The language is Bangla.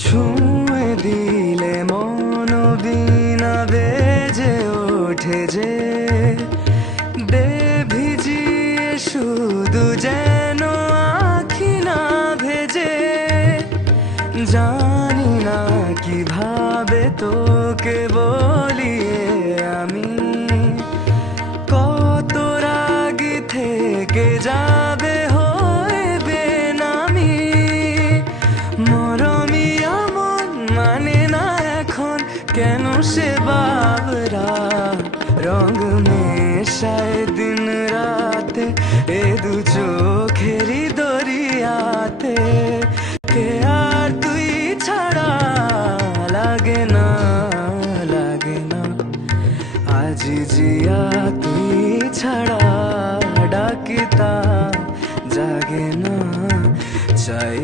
ছুঁয়ে দিলে মন বিনা বেজে ওঠে যে দে ভিজিয়ে শুধু যেন আখি না ভেজে। জানি না কিভাবে তোকে বলিয়ে আমি কত রাগি থেকে যাবে হয়ে বেনামি। মরমি আমন মানে না এখন কেন সে বাবরা রঙ মেশায় দিন রাতে এ দু চোখেরই দরিয়াতে। কে আর তুই ছাড়া লাগে না লাগে না আজি জিয়া তুই ছাড়া ডাকিতা জাগে না চাই